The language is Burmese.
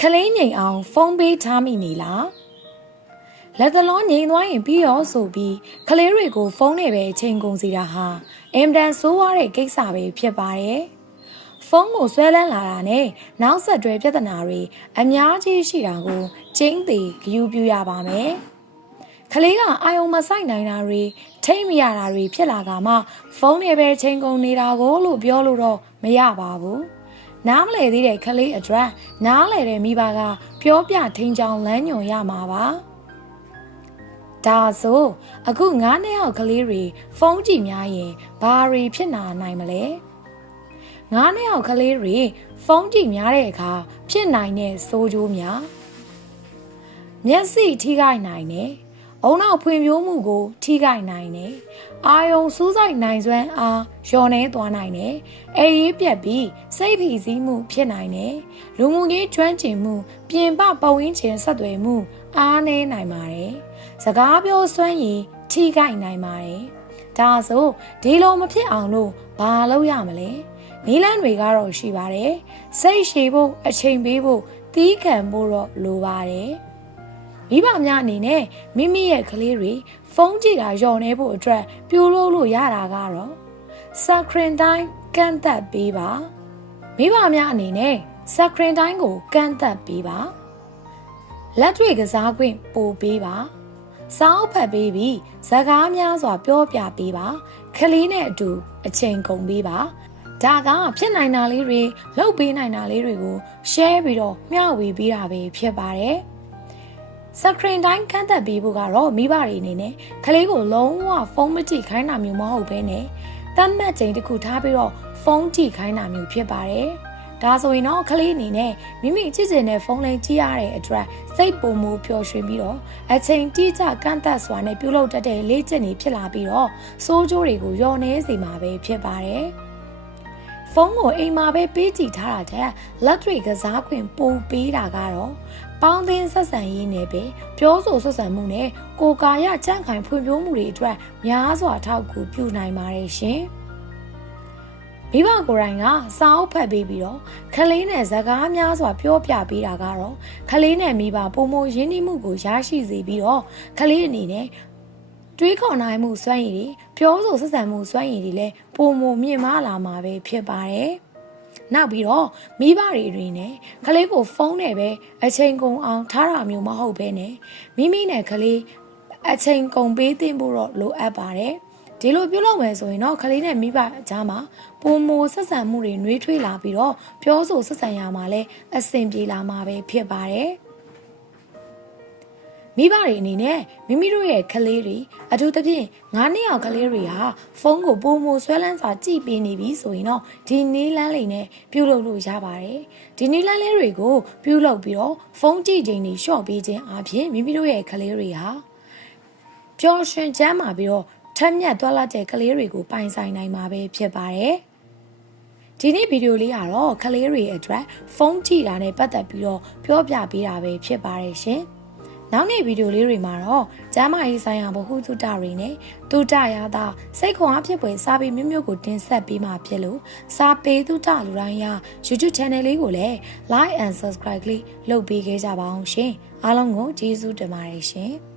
ခလေးငိမ်အောင်ဖုန်းပေးထားမိနေလားလက်သလုံးငိမ်သွားရင်ပြီးရောဆိုပြီးကလေးတွေကိုဖုန်းနဲ့ပဲအချိန်ကုန်စီတာဟာအင်မတန်ဆိုးရတဲ့ကိစ္စပဲဖြစ်ပါတယ်ဖုန်းကိုဆွဲလန်းလာတာနဲ့နောက်ဆက်တွဲပြဿနာတွေအများကြီးရှိတာကိုကျင်းသေးဂယူပြူရပါမယ်ကလေးကအာယုံမဆိုင်နိုင်တာတွေထိတ်မရတာတွေဖြစ်လာကမှဖုန်းနဲ့ပဲချိန်ကုန်နေတာကိုလို့ပြောလို့တော့မရပါဘူး နားမလည်သေးတဲ့ကလေးအတွက်နားလည်တဲ့မိဘကပြောပြထိန်ချောင်းလမ်းညွန်ရမှာပါဒါဆိုအခုငါးနှစ်ယောက်ကလေးတွေဖုန်းကြည့်များရင်ဘာတွေဖြစ်နာနိုင်မလဲငါးနှစ်ယောက်ကလေးတွေဖုန်းကြည့်များတဲ့အခါဖြစ်နိုင်တဲ့စိုးကျိုးများမျက်စိထိခိုက်နိုင်တယ် အုံနောက်ဖွံ့ဖြိုးမှုကို ထိခိုက်နိုင်တယ်။အာယုံစူးစိုက်နိုင်စွမ်းအားလျော့နေသွားနိုင်တယ်။အေးရေးပြက်ပြီးစိတ်ဖိစီးမှုဖြစ်နိုင်တယ်။လူမှုရေးကျွမ်းကျင်မှု ပြင်ပပဝင်းကျင်ဆက်သွယ်မှု အားနည်းနိုင်ပါတယ်။စကားပြောစွမ်းရည်ထိခိုက်နိုင်ပါတယ်။ဒါဆိုဒီလိုမဖြစ်အောင်လို့ဘာလုပ်ရမလဲ။နီလန်းတွေကတော့ရှိပါတယ်။စိတ်ရှည်ဖို့အချိန်ပေးဖို့တီးခံဖို့တော့လိုပါတယ်။ မိဘများအနေနဲ့မိမိရဲ့ကလေးတွေဖုန်းကြည့်တာလျော်နေဖို့အတွက်ပြိုးလို့လို့ရတာကတော့စခရင်တိုင်းကန့်သက်ပေးပါမိဘများအနေနဲ့စခရင်တိုင်းကိုကန့်သက်ပေးပါလက်တွေကစားခွင့်ပို့ပေးပါစောင်းဖတ်ပေးပြီးဇကားများစွာပြောပြပေးပါခလေးနဲ့အတူအချိန်ကုန်ပေးပါဒါကဖြစ်နိုင်တာလေးတွေလုပ်ပေးနိုင်တာလေးတွေကို share ပြီးတော့မျှဝေပေးတာပဲဖြစ်ပါတယ်။ စခရင်တိုင်းကန့်သက်ပေးဖို့ကတော့မိဘတွေအနေနဲ့ကလေးကိုလုံးဝဖုန်းမကြည့်ခိုင်းတာမျိုးမဟုတ်ဘဲနဲ့တတ်မှတ်ချိန်တစ်ခုထားပြီးတော့ဖုန်းကြည့်ခိုင်းတာမျိုးဖြစ်ပါတယ်။ဒါဆိုရင်တော့ကလေးအနေနဲ့မိမိကြည့်ကျင်တဲ့ဖုန်းလေးကြည့်ရတဲ့အတွက်စိတ်ပုံမူပျော်ရွှင်ပြီးတော့အချိန်တိကျကန့်သက်စွာနဲ့ပြုလုပ်တတ်တဲ့လေ့ကျင့်နေဖြစ်လာပြီးတော့စိုးကျိုးတွေကိုယော်နေစေမှာပဲဖြစ်ပါတယ်။ ဖုန်းကိုအိမ်မှာပဲပေးကြည့်ထားတာတဲ့လက်တွေကစားခွင့်ပို့ပေးတာကတော့ပေါင်းသင်းဆက်ဆံရေးနဲ့ပဲပြောဆိုဆက်ဆံမှုနဲ့ကိုကာယကြန့်ခိုင်ဖွံ့ဖြိုးမှုတွေအတွက်များစွာထောက်ကူပြုနိုင်ပါတယ်ရှင်မိဘကိုယ်တိုင်ကစာအုပ်ဖတ်ပေးပြီးတော့ခလေးနဲ့ဇကားများစွာပြောပြပေးတာကတော့ခလေးနဲ့မိဘပုံမရင်းနှီးမှုကိုရရှိစေပြီးတော့ခလေးအနေနဲ့ တွေးခေါ်နိုင်မှုစွမ်းရည်တွေပြောဆိုဆက်ဆံမှုစွမ်းရည်တွေလည်းပုံမမြင့်မားလာမှာပဲဖြစ်ပါတယ်။နောက်ပြီးတော့မိဘတွေတွေနဲ့ကလေးကိုဖုန်းနဲ့ပဲအချိန်ကုန်အောင်ထားတာမျိုးမဟုတ်ဘဲနဲ့မိမိနဲ့ကလေးအချိန်ကုန်ပေးသင့်ဖို့တော့လိုအပ်ပါတယ်။ဒီလိုပြုလုပ်မယ်ဆိုရင်တော့ကလေးနဲ့မိဘအကြားမှာပုံမဆက်ဆံမှုတွေနှွေးထွေးလာပြီးတော့ပြောဆိုဆက်ဆံရမှာလည်းအဆင်ပြေလာမှာပဲဖြစ်ပါတယ်။ မိဘတွေအနေနဲ့မိမိတို့ရဲ့ကလေးတွေအထူးသဖြင့်ငါးနှစ်ယောက်ကလေးတွေဟာဖုန်းကိုပုံမဆွဲလန်းစွာကြည့်ပေးနေပြီဆိုရင်တော့ဒီနီးလန်းလေးနဲ့ပြုလုပ်လို့ရပါတယ်ဒီနီးလန်းလေးတွေကို ပြုလုပ်ပြီးတော့ဖုန်းကြည့်ချိန်တွေရှော့ပေးခြင်းအပြင်မိမိတို့ရဲ့ကလေးတွေဟာပျော်ရွှင်ချမ်းသာပြီးတော့ထက်မြက်သွားလာတဲ့ကလေးတွေကိုပိုင်ဆိုင်နိုင်မှာပဲဖြစ်ပါတယ်ဒီနေ့ဗီဒီယိုလေးကတော့ကလေးတွေအတွက်ဖုန်းကြည့်တာနဲ့ပတ်သက်ပြီးတော့ပြောပြပေးတာပဲဖြစ်ပါတယ်ရှင်။ နောက်နေ့ဗီဒီယိုလေးတွေမှာတော့ကျမ်းမာရေးဆိုင်ရာဗဟုသုတတွေနဲ့သုတရတာစိတ်ခွန်အားဖြစ်ပွေစာပေမျိုးမျိုးကိုတင်ဆက်ပေးမှာဖြစ်လို့စာပေသုတလူတိုင်းရ YouTube Channel လေးကိုလည်း Like and Subscribe လေးလုပ်ပေးခဲ့ကြပါအောင်ရှင်အားလုံးကိုကျေးဇူးတင်ပါတယ်ရှင်